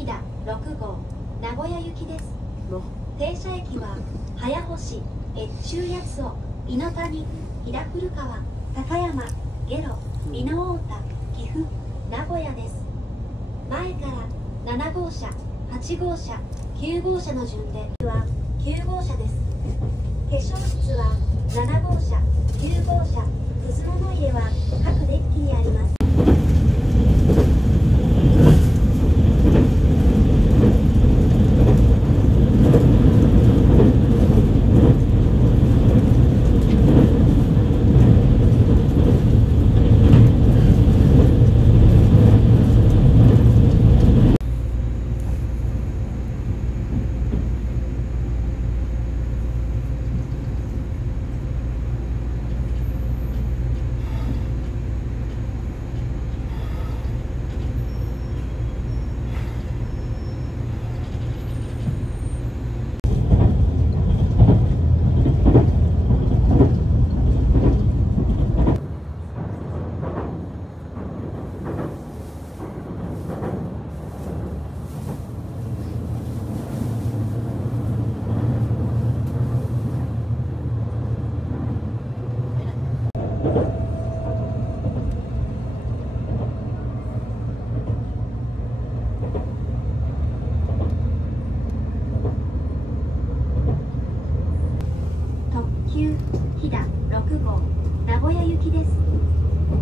飛騨6号名古屋行きです。停車駅は早星、越中八尾、美濃谷、飛騨古川、高山、下呂、美濃太田、岐阜、名古屋です。前から7号車、8号車、9号車の順では9号車です。化粧室は7号車、9号車、くず物入れは各デッキにあります。飛騨6号名古屋行きです。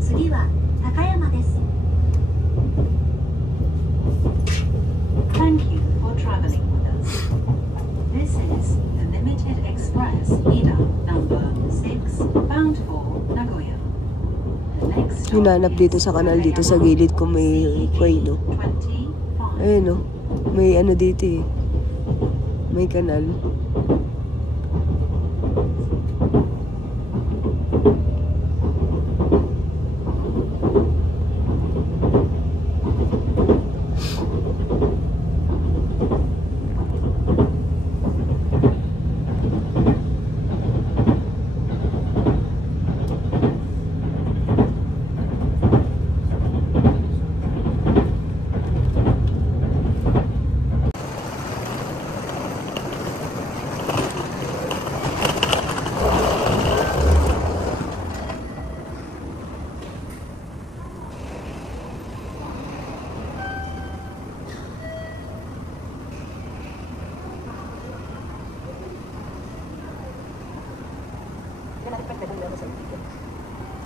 次は高山です。Thank you for traveling with us. This is the Limited Express Ida number 6 bound for Nagoya. The next stop Hinanap dito sa kanal dito sa gilid ko may quay, no? Ayun, no? May ano dito eh. May kanal.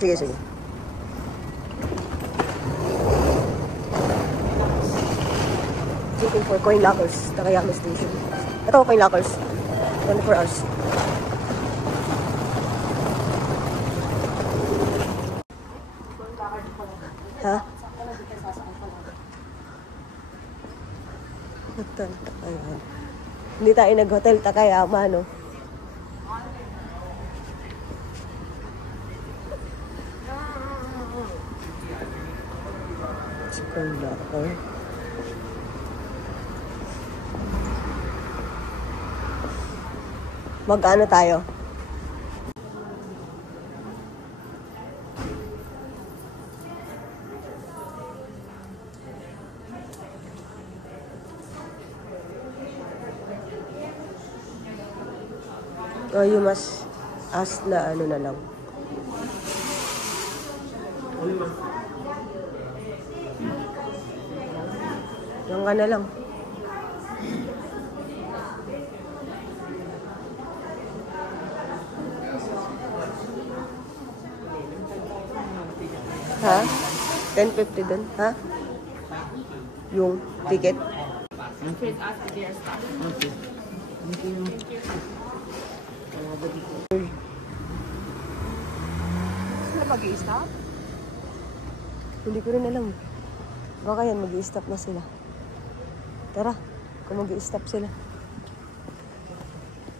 Sige, sige. Looking for coin lockers, Takayama Station. Ito, coin lockers. 24 hours. Ha? Hotel Takayama. Hindi tayo nag-hotel Takayama, no? Coin locker. Mag-ano tayo? Oh, you must ask na ano na lang. Diyan ka na lang. Ha? 10.50 dun? Ha? Yung ticket? Please ask their staff. Okay. Thank you. Sila mag-i-stop? Hindi ko rin alam. Baka yan, mag-i-stop na sila. Tara, kung mag-i-stop sila.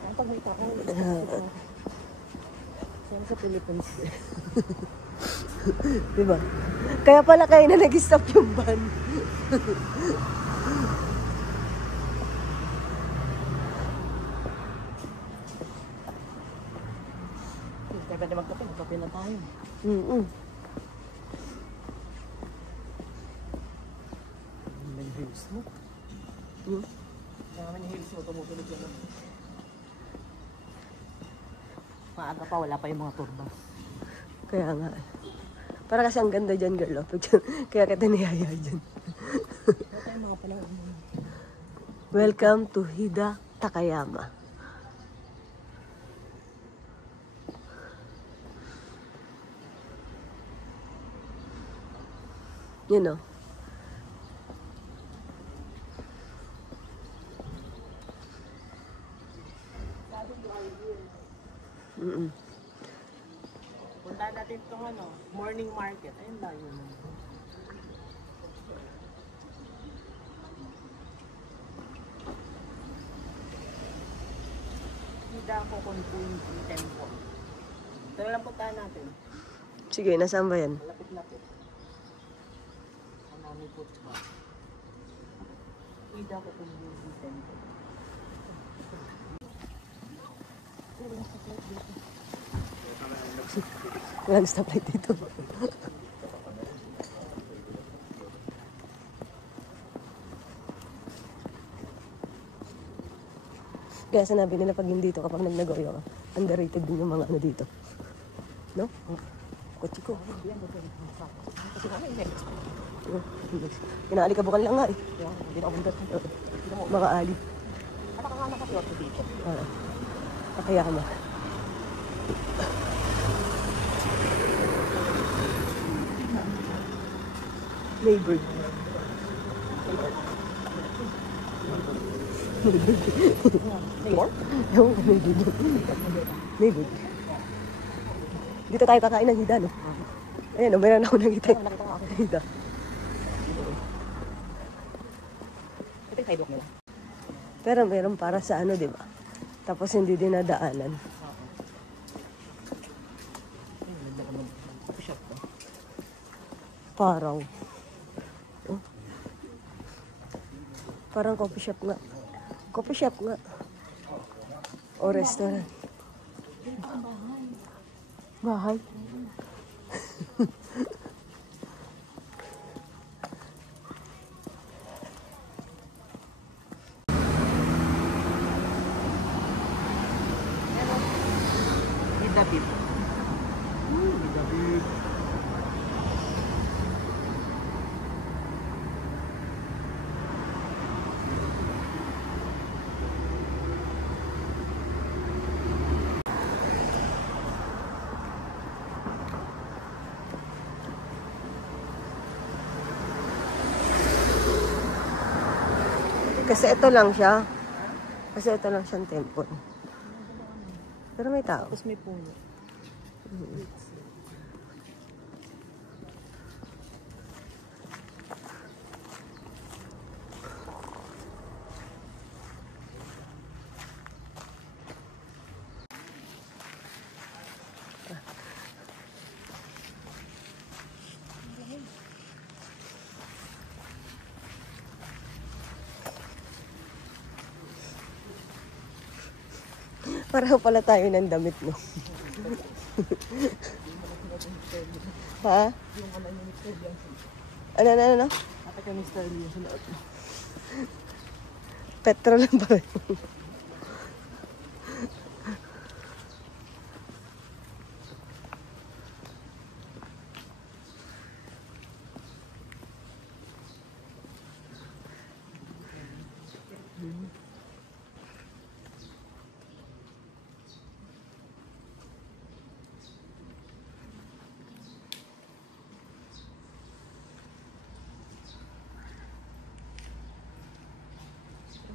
Ang pag may tako. Saan sa Philippines? Diba? Kaya pala kayo na nag-stop yung van. Kaya pwede magkape, magkape na tayo. Mm-mm. Nag-views mo. Kaya naman yung hills mo, tumutulog yun. Maaga pa, wala pa yung mga turbas. Kaya nga. Para kasi ang ganda dyan, girl. Oh. Kaya kita niyaya dyan. Ito yung mga panahon mo. Welcome to Hida, Takayama. You know. Punta natin itong morning market. Ayun ba yun? Hidako Konpunji Temple. Ito na lang puntahan natin. Sige, nasaan ba yan? Lapit-lapit. Hanami po ba? Hidako Konpunji Temple. Walang stoplight dito. Kaya sinabi nila pag hindi dito kapag nagnagoyo ka, underrated din yung mga ano dito. No? Kotse ko. Kinaalikabukan lang nga eh. Hindi na ako bundas. Mga ali. Ano ka nga nakaswerte dito? Takayama. Neighbor. Neighbor? Ewan ko, neighbor. Neighbor. Dito tayo kakain ng hida, no? Ayan, mayroon ako nakita. Nakita ko ako. Hida. Ito yung sidewalk nila. Pero meron para sa ano, di ba? Tapos hindi dinadaanan. Shop ko. Parang. Oh. Parang coffee shop nga. Coffee shop nga. O restaurant. Bahay. Hidabib. Hidabib. Kasi ito lang siya. Kasi ito lang siyang temple. Pero may tao. Tapos may puno. Pareho pala tayo ng damit, no? Ha? Ano? Ata ka Mr. Lee yung sunood. Petrol lang ba?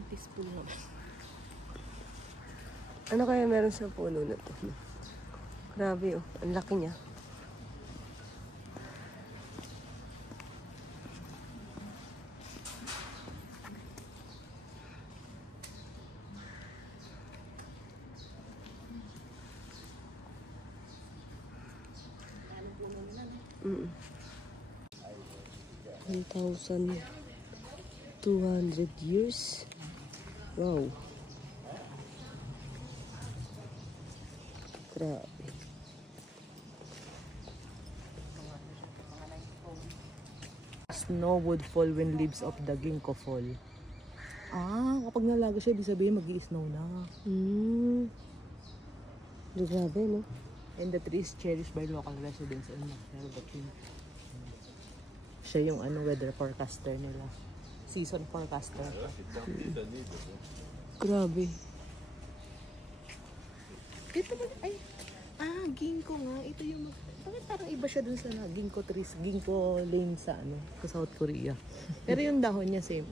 Peaceful naman. Ano kaya meron sa puno na to? Grabe, oh. Ang laki niya. Mm. 1,200 years. Wow. Grabe. Snow would fall when leaves of the ginkgo fall. Kapag nalaga siya, ibig sabihin mag-i-snow na. Grabe, no? And the tree is cherished by local residents and Macel. Siya yung weather forecaster nila. Season forecaster. Grabe. Ito ba? Ginkgo nga. Ito yung... Bakit parang iba siya dun sa ginkgo trees? Ginkgo lane sa sa South Korea. Pero yung dahon niya same.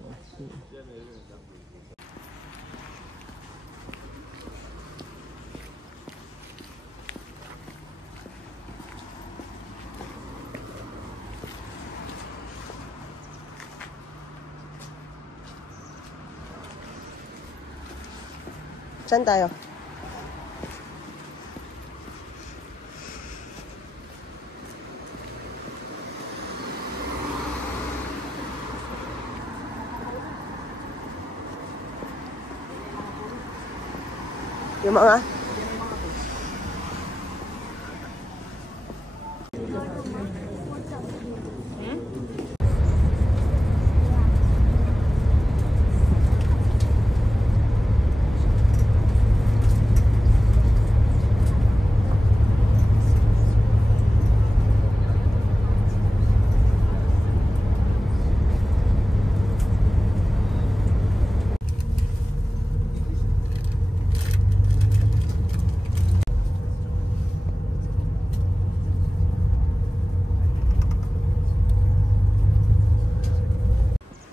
Saan tayo? Yung mga...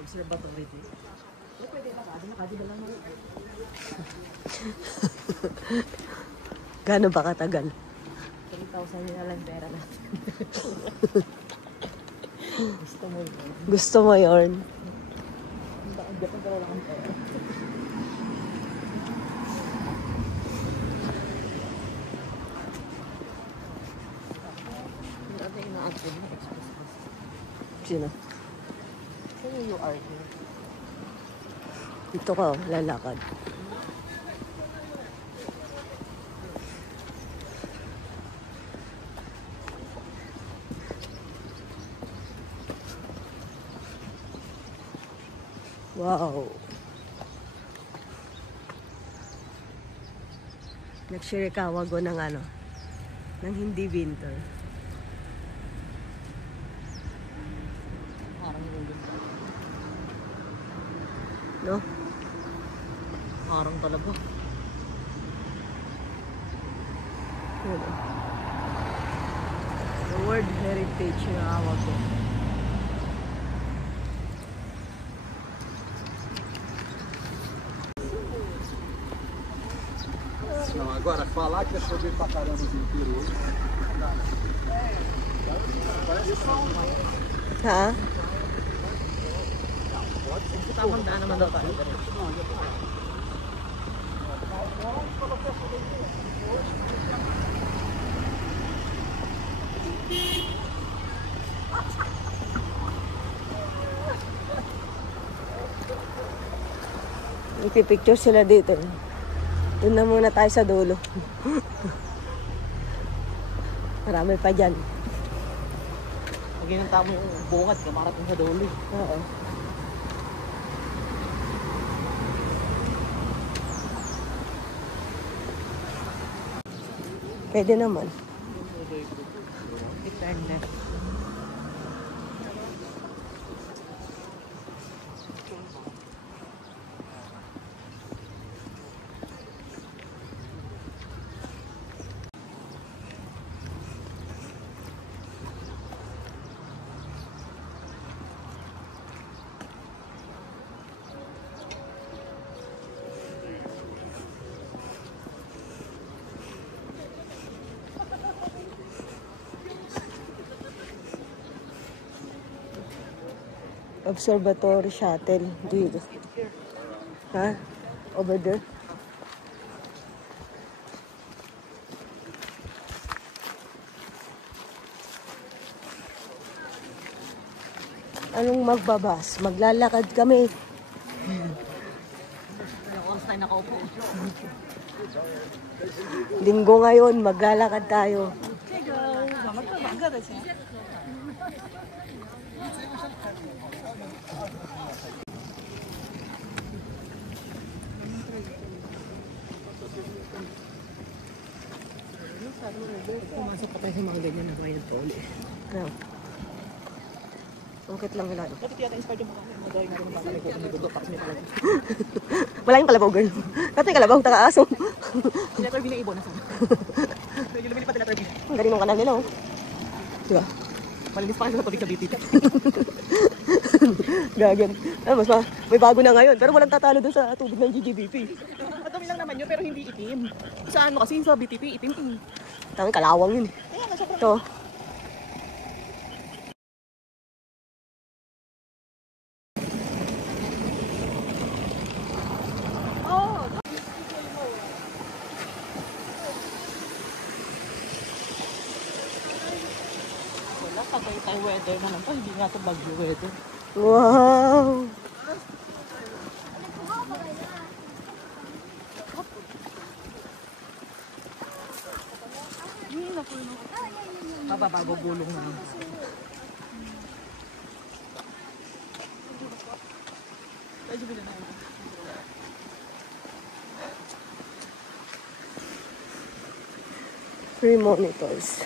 Observatory din. Pwede ba? Nakadiba lang mo. Gaano ba katagal? 3,000 na lang pera natin. Gusto mo yun. Gusto mo yun? Bakit gano'n ka lang ang pera? Hindi natin ina-upload yung express bus. Sino? Sino yung URT? Dito ka, lalakad. Wow. Nag-Shirikawa go ng ng hindi winter. Parang ulit. No? Parang talaga. The World Heritage Shirikawa go. Não, agora falar que é chover pra caramba no interior. Ha? Tamang daan naman daw tayo. Ipipicture sila dito. Doon na muna tayo sa dulo. Marami pa dyan. Pag inanta mo yung bungad, kamarating sa dulo. Oo. Pwede naman. Depende. Observatory shuttle. Dito. Ha? Over there? Anong magbabas? Maglalakad kami. Linggo ngayon, maglalakad tayo. Pumasok pa tayo sa mga ganyan na bayad pa uli. Ano? Sungkit lang nila. Bakit yata inspired yung mga magawin natin ng mga kung may tapos may pala. Wala yung kalabaw, girl. Kasi yung kalabaw, taka-aso. Letter B na ibon na sana. Yung lumili pa letter B. Ang galing ng kanal nila, oh. Diba? Malinis pa kasi sa tubig sa BT. Gagan. Ah, may bago na ngayon. Pero walang tatalo dun sa tubig ng GGBP. Madumi lang naman yun pero hindi itim. Sa ano kasi sa BTP itim eh. Tawag kalawang yun. Kaya nga sobrang Ito. wala Tagaytay weather naman to. Hindi nga ito Baguio weather. Wow! Kababago gulong naman. Medyo bila na yun. 3 monitors.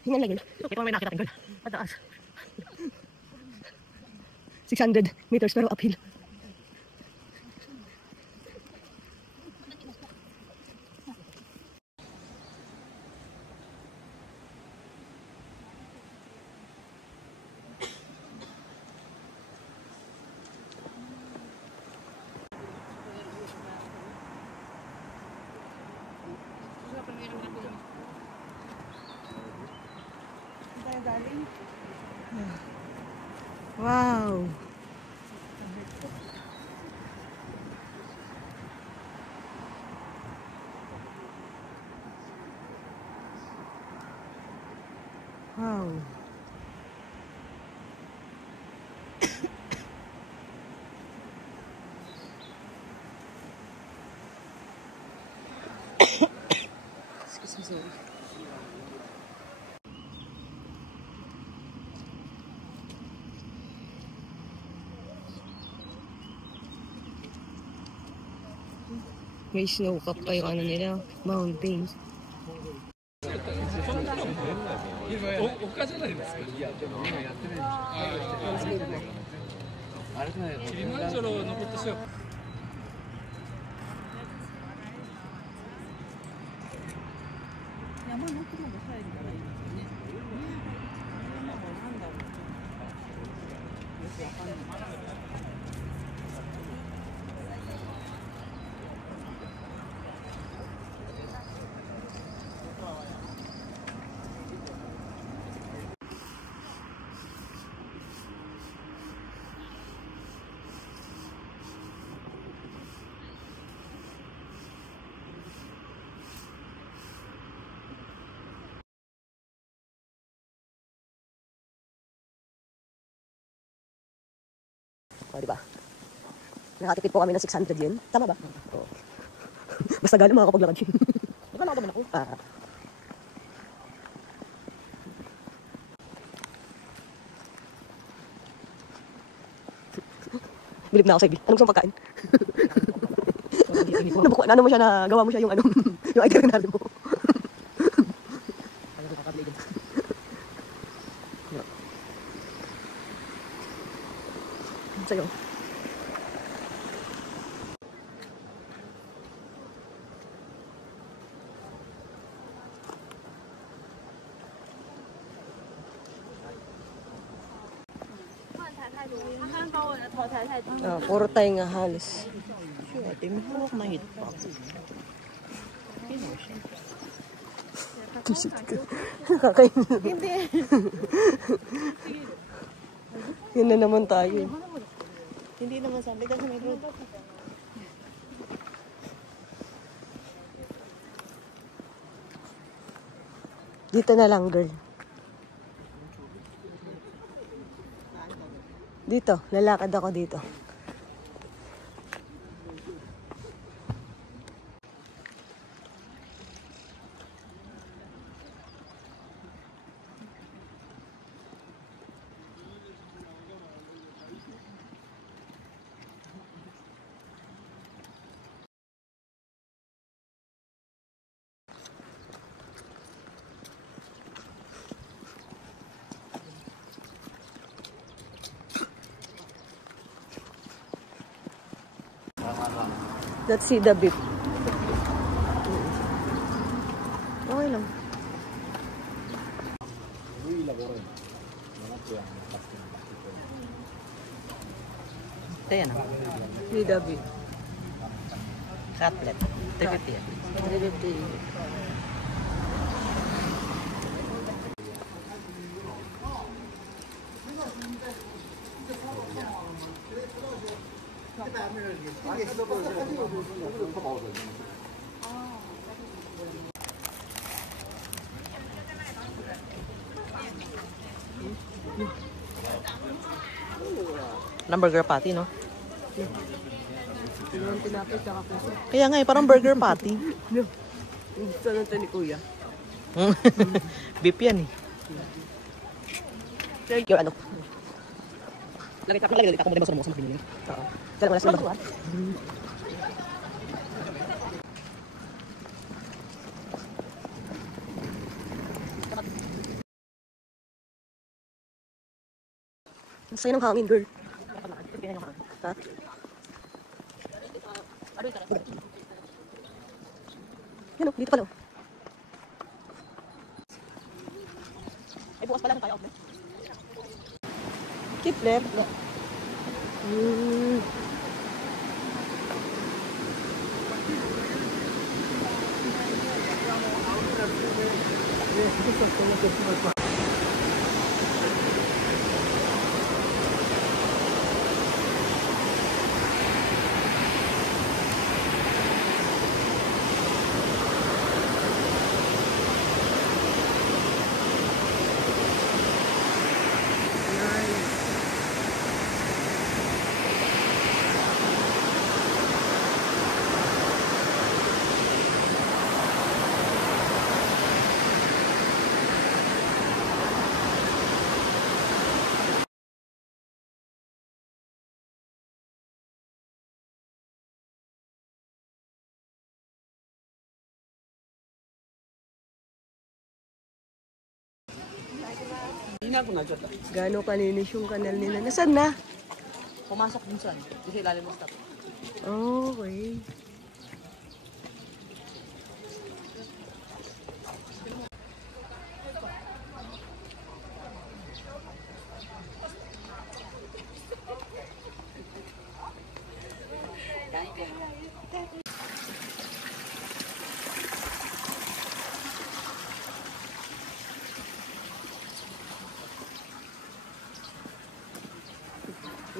Hingan lang yun. Ito may nakita tingol. Pataas. 600 meters pero uphill. Wow! Wow! Excuse me, sorry. May snow cap pa yung ano nila, mountains. 丘じゃないですか。いや、でも今やってないんですよ。あれじゃないの。キリマンジャロを登ってしよう。山の雲も入るからいいですよね。山もなんだろう。よくわかんない。O, diba? Nakatipid po kami ng 600 yen. Tama ba? Oo. Basta gano'n makakapaglakad yun. Di ba nakagaman ako? Bilib na ako sa ibi. Anong gusto mong pagkain? Ano mo siya na gawa mo siya yung ano, yung itinerary mo. Kaya ko kakabligin. Sa'yo. Puro tayo nga halos. Sure, ate, may hawak na hit pa. T-shirt ka. Nakakain. Hindi. Yan na naman tayo. Hindi naman sabi kasi may road. Dito na lang, girl. Dito, lalakad ako dito. Let's see the beef. Okay lang. Ito yan. See the beef. Cutlet. 350 yan. 350. Parang burger patty, no? Yung tinapay tsaka puso. Kaya nga eh, parang burger patty. No. Gusto lang ito ni Kuya. Beef yan eh. Yung ano? Lagay ako mo din sa pinili. Oo. Kailangan wala sila ba? Ang saya ng hangin, girl. Ha? Yan o, dito pala o. Ay, bukas pala kung kaya off. Keep left. Gano'ng kalinis yung kanal nila. Nasaan na? Pumasok din saan. Kasi ilalim mo stop. Okay.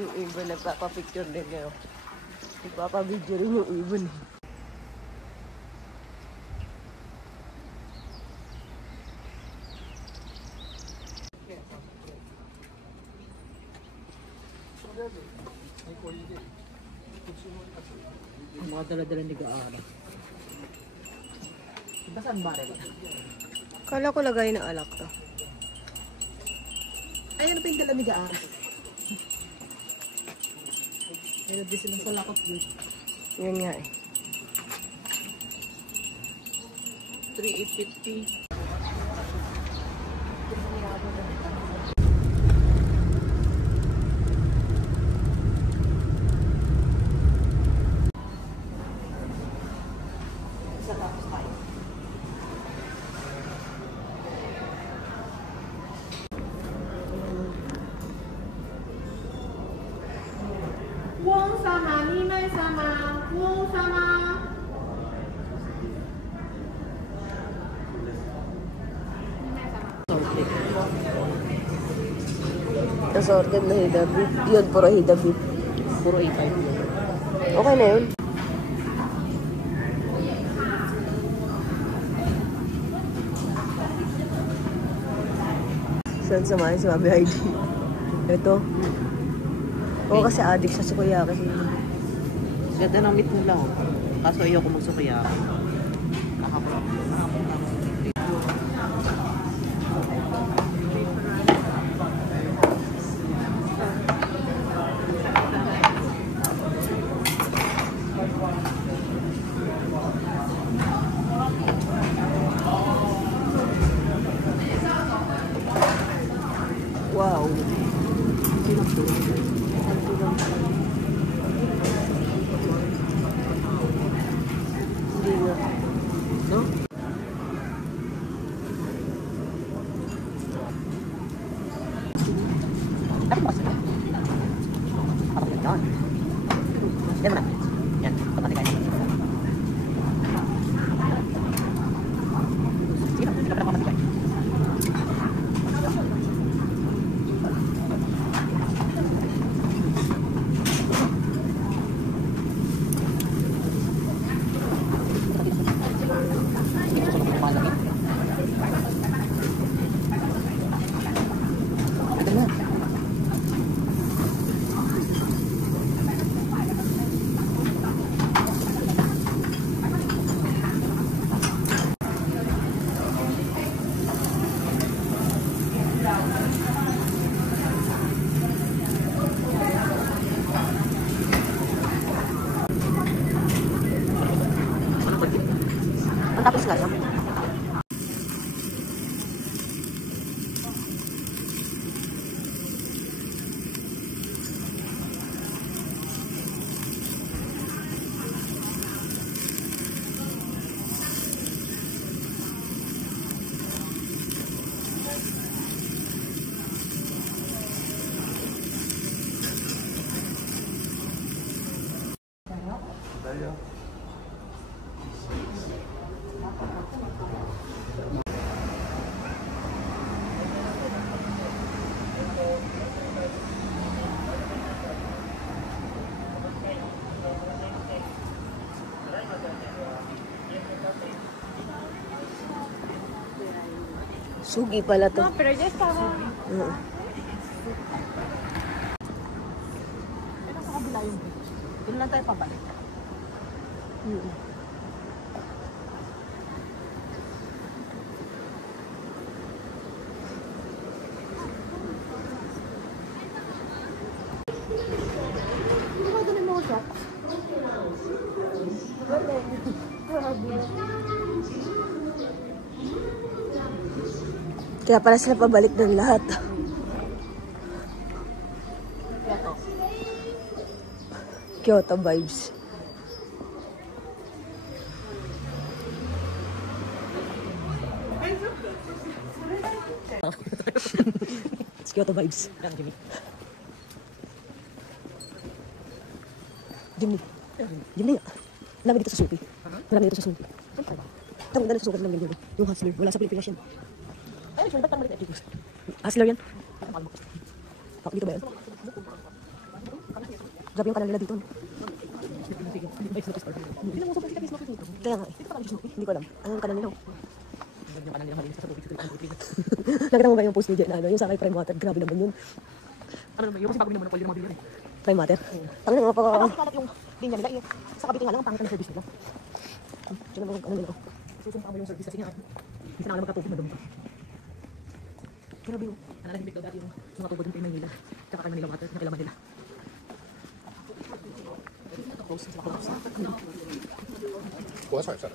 Yung ibon nagpapapicture din kayo. Nagpapabidyo rin yung ibon. Ang mga dala-dala ni Gaara. Diba saan ba rin? Kala ko lagay na alak to. Ay, ano pa yung dala ni Gaara? Meron din silang sa lakot yun. Yun nga eh. 3,850. Assorted na hida beef. Yun, puro hida beef. Puro 8,500. Okay na yun. Saan samahin si Mami ID? Ito. Oo, kasi addict sa sukiyaki. Ganda ng meat nila. Oh. Kaso ayoko magsukiyaki. Wow. Hindi nga. No? Dapat bukas na. Ako yan. Yan. Yan mo na. Yan. Pagpati kayo. Sige na. Sige na pala pamati kayo. Ang tapos lasa. Sugi pala to. No, pero ya estaba. Ito sa kabila yung beach. Doon lang tayo pabalik. Kaya pala sila pabalik ng lahat. Kyoto vibes. It's Kyoto vibes. Jimmy. Jimmy nga. Marami dito sa Supi. Marami dito sa Supi. Tama na sa sukat lang yun. Yung hustler. Wala sa Pilipinas yan. Ay, sure, ba't pang Hustler yan. Dito ba yan? Grabe yung kanal nila dito. Kaya nga eh. Hindi ko alam. Anong kanal nila? Nakita mo ba yung post ni Jen? Yung sa kay Prime Water? Grabe naman yun. Ano naman, yung kasi bago minamon ng mga bilyan. Prime Water? Tama na nga pa. Tapos kalat yung linya nila eh. Sa Cavite nga lang, ang pangit ng service nila. Diyan naman ano nila. Susumpa mo yung service kasi nga. Hindi na alam magkatubig, madumi. Grabe yung, nalahimik daw dati yung mga tubod yung Manila. Tsaka kay Manila Water, nakilaman nila. Close, sila close. Kuha sa isa.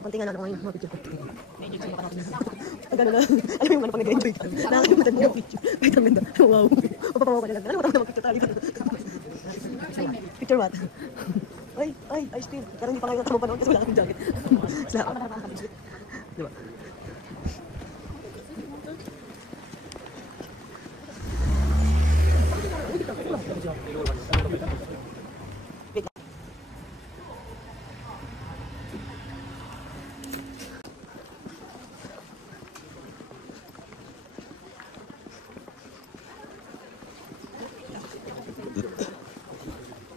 Konti nga na ako ngayon, mga picture ko. Ang gano'n na. Alam mo yung ano pang nag-enjoy ka. Nakakalimutan mo yung picture. Wait, ang ganda. Wow. Mapapawa ka na lang. Alam mo, mag-picture tayo. Picture what? Ay, ice cream. Pero hindi pa ngayon ako panahon kasi wala akong jacket. Salamat. Diba?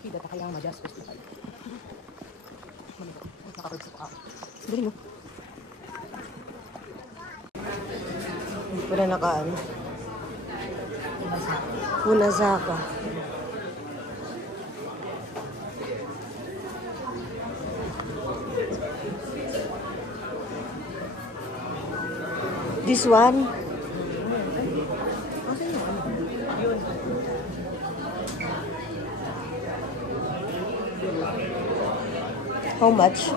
Tidak pa kailangan ma-adjust. Galing mo. nakaano. Hunazaka. This one? How much?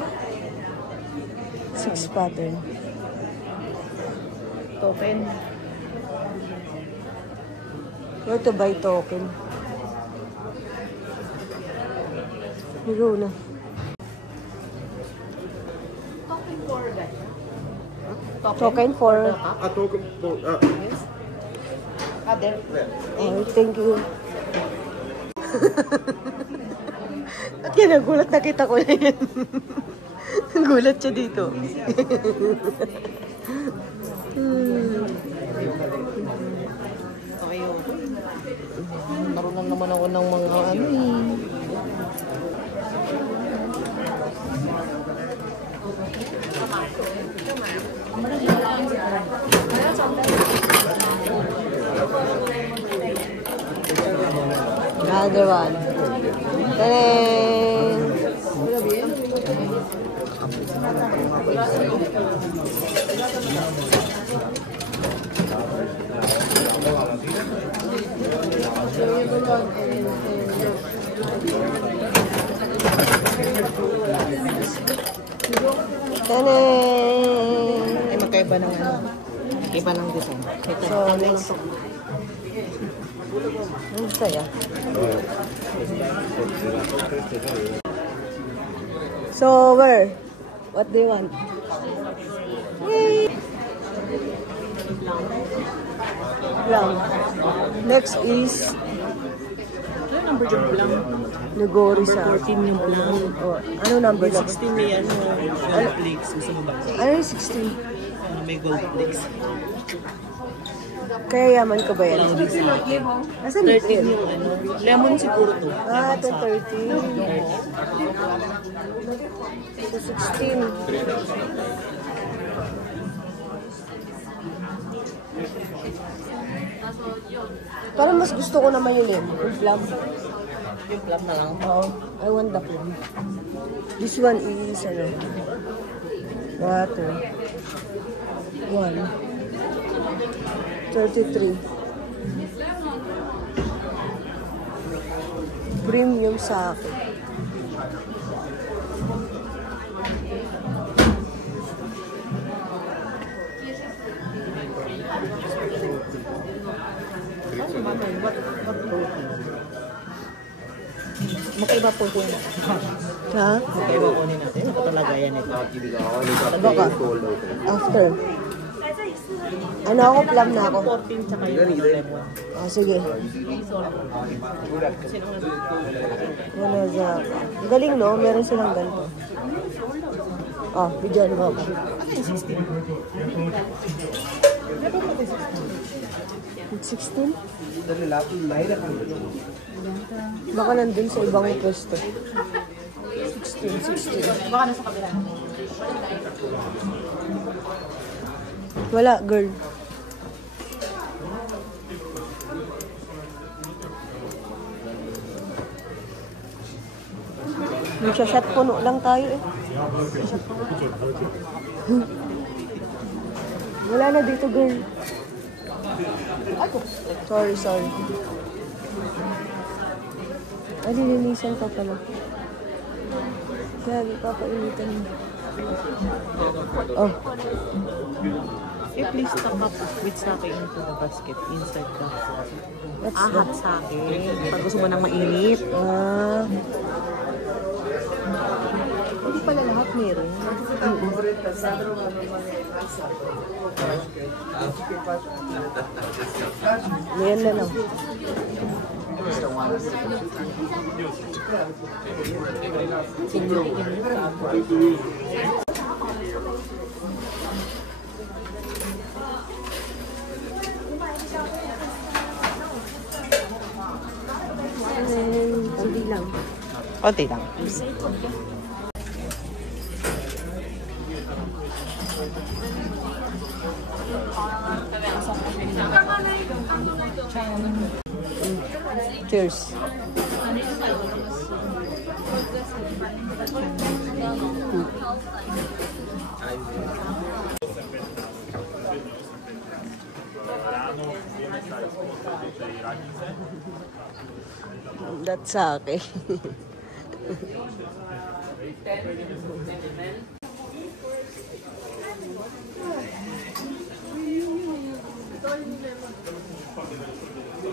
6 pattern. Token. Where to buy token? Hiro na. Token for... token for There. Oh, thank you. At yan, nagulat, nakita ko na yan. Gulat siya dito. Okay, marunong naman ako ng mga ano eh. Another one. Ta-da! Ta-da! Ay, magkaiba ng ano. Iba ng design. Ito. So, next. Ano saya? So, where? What do you want? Yay! Lang. Next is Ano number yung blank? Nagori sa... 14 yung blank. Oh, ano number na? 16 na yan. Gold flakes. Gusto mo ba? Ano yung 16? Ano may gold flakes? Kaya yaman ko ba yan? Nasaan dito 13 yun? yung ano. Lemon siguro to. Ah, ito 13. Ito 16. Parang mas gusto ko naman yun eh. Yung plum. Yung plum na lang. Oo. I want the plum. This one is ano? Water. 1. 33. Premium sa akin. Magkaiba po po na. Ha? Magkaiba po natin. Ito talaga yan ito. Baka. After. Ano ako? Plum na ako. 14 tsaka yung lemon. Ah, sige. Wala sa... Galing, no? Meron silang ganito. Ah, bigyan mo ako. 16? Baka nandun sa ibang pwesto. 16. Baka nasa kabila. Wala, girl. Magsha-shot puno lang tayo eh. Wala na dito, girl. Sorry. Ay, nilinisan ka pala. Kaya, papainitan mo. Oh. Please stock up with sake into the basket inside the What's hot sake. Pag gusto mo nang mainit. Ah. Hindi pala lahat meron. Ayan na lang. Hindi lang. Konti lang. Cheers. That's okay.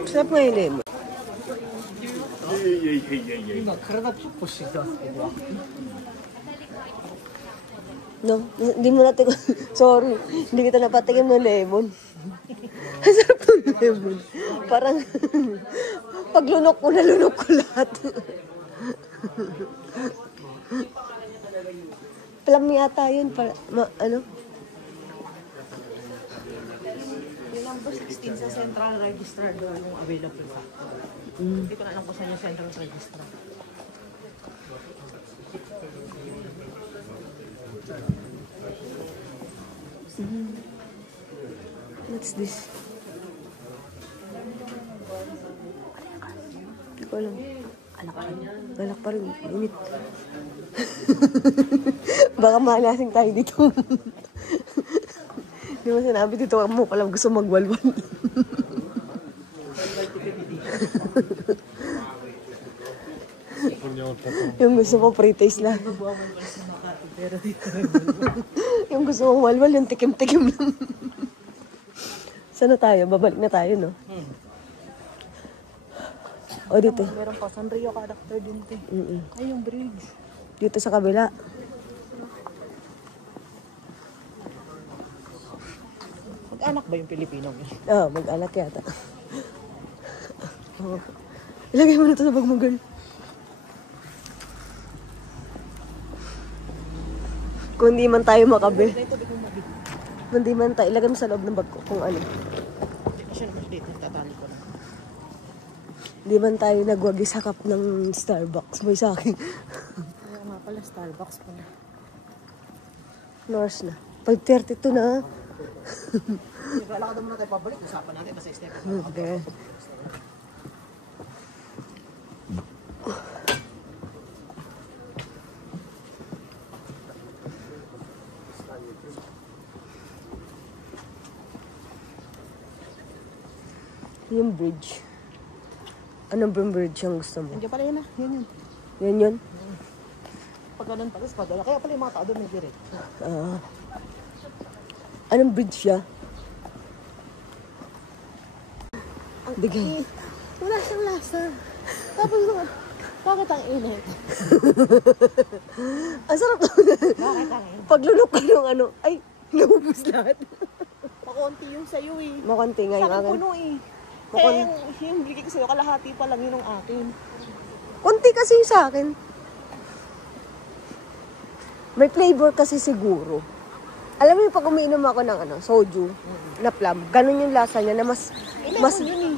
Sarap nga yung lemon. 今体ポッポしてきたんですけど No, hindi mo natin, sorry, hindi kita napatikim ng lemon. Ang sarap ng lemon. Parang, pag lunok ko, nalunok ko lahat. Plum yata yun, para, ano? Yung number 16 sa central registrar doon yung available pa. Hindi ko na alam kung saan yung central registrar. What's this? Hindi ko alam. Alak pa rin. Init. Baka malasing tayo dito. Hindi mo sinabi dito mo palang gusto magwalwal. Yung gusto mo pre-taste lang. Yung gusto mong walwal, yung tikim-tikim lang. Saan na tayo? Babalik na tayo, no? O, dito. Meron pa, San Rio character din ito. Ay, yung bridge. Dito sa kabila. Mag-anak ba yung Pilipino? Oo, mag-anak yata. Ilagay mo na ito sa bag mo, girl. Kung hindi man tayo makabe. Kung hindi man tayo, ilagay mo sa loob ng bag ko kung ano. Siya naman dito, tatali ko na. Hindi man tayo nagwagi sa cup ng Starbucks. May sa akin. Kaya nga pala, Starbucks pa na. North na. 5:32 na. Lalakad muna tayo pabalik. Usapan natin, basta step. Okay. Yung bridge. Anong bridge ang gusto mo? Andiyan pala yun ah. Yun yun. Yan yun? Pag ganun pala, padala. Kaya pala yung mga tao doon may direct. Anong bridge siya? Bigay. Wala siyang lasa. Tapos, bakit ang init? Ang sarap to. Bakit ang init? Paglunok ko ng ano, ay, naubos lahat. Makunti yung sa'yo eh. Makunti nga Sa yung akin akin. puno eh. Kaya yung bigay ko sa'yo, kalahati pa lang yun ang akin. Kunti kasi yung sa akin. May flavor kasi siguro. Alam mo yung pag umiinom ako ng ano, soju, na plum, ganun yung lasa niya na mas Yun eh.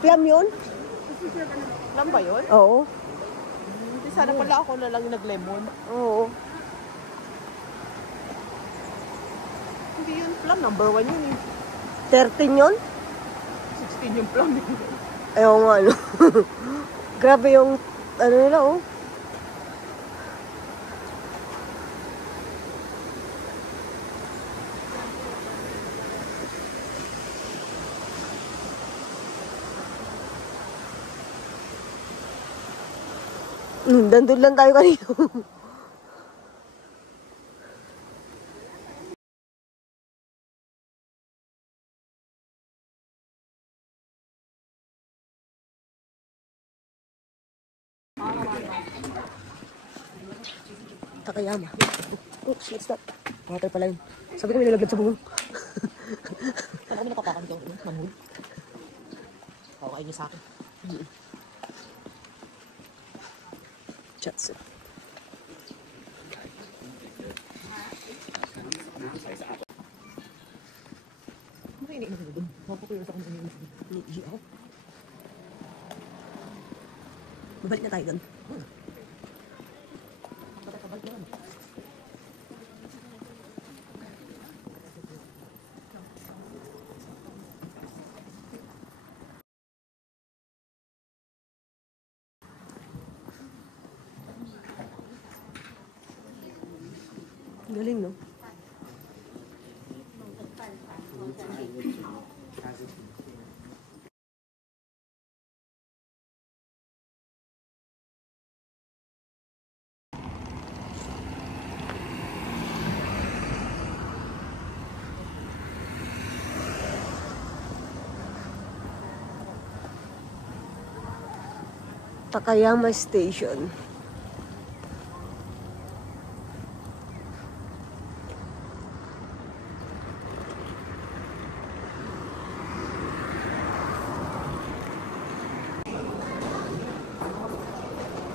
plum yun? Alam ba yun? Oo. Hindi sana pala ako na lang nag-lemon. Oo. Hindi yun plum, number 1 yun eh. 13 yun? 16 yung plum eh. Ayaw nga, ano. Grabe yung, ano nila, oh. Dandun lang tayo kanina. Takayama. Oops, let's stop. Water pala yun. Sabi ko may nalaglag sa bungong. Ano kami nakapakan ito? Manhul? Oo, kain niya sa akin. Chatsu. Marinig mo doon. Mapakuyo sa kanya. Ako. Babalik na tayo doon. Galing, no? Takayama Station.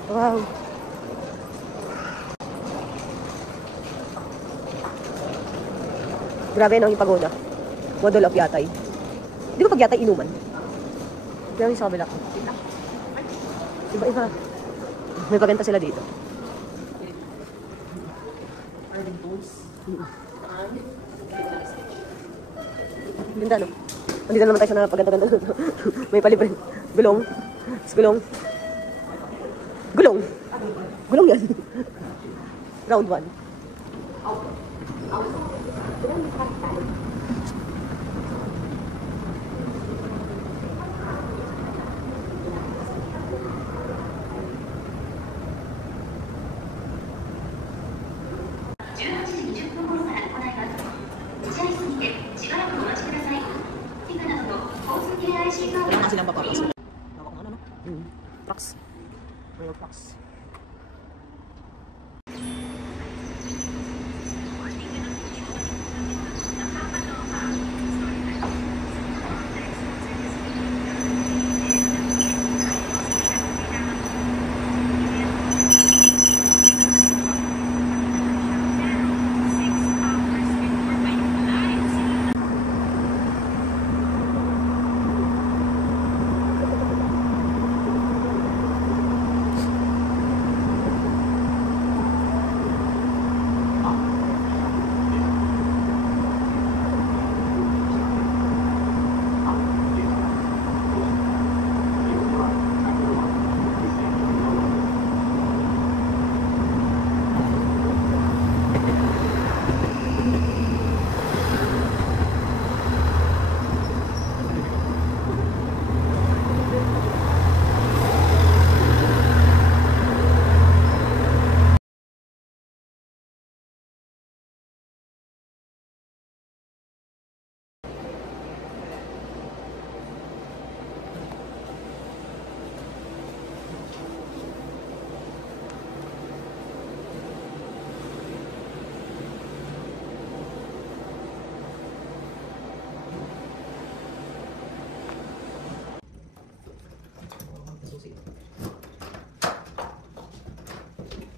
Wow. Grabe, no, yung pagoda. Model of Yatay. Di ba pag Yatay inuman? Grabe sa kabila. Iba-iba. May paganta sila dito. Ganda, no? Andito naman tayo sa napaganda-ganda. May palibre. Gulong. Gulong. Gulong. Gulong yan. Round 1. Wala na silang papapasok. Hawak mo na, no? Fox. Royal Fox.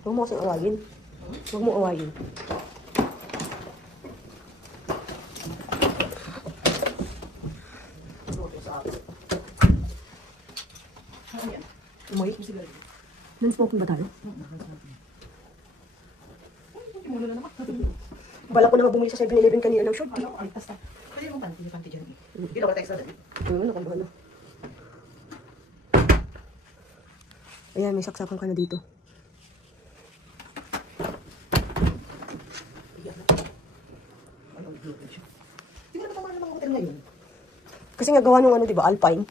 Huwag mo kasing awayin. Huwag mo awayin. Umoy? Non-smoking ba tayo? Bala ko na nga bumili sa 7-Eleven kanina ng short. Pwede mong panty dyan. Hindi ako text na dyan. Nakabahan na. Ayan, may saksakan ka na dito. Tingnan mo pa mga hotel ngayon. Kasi nga gawa nung ano, di ba, Alpine.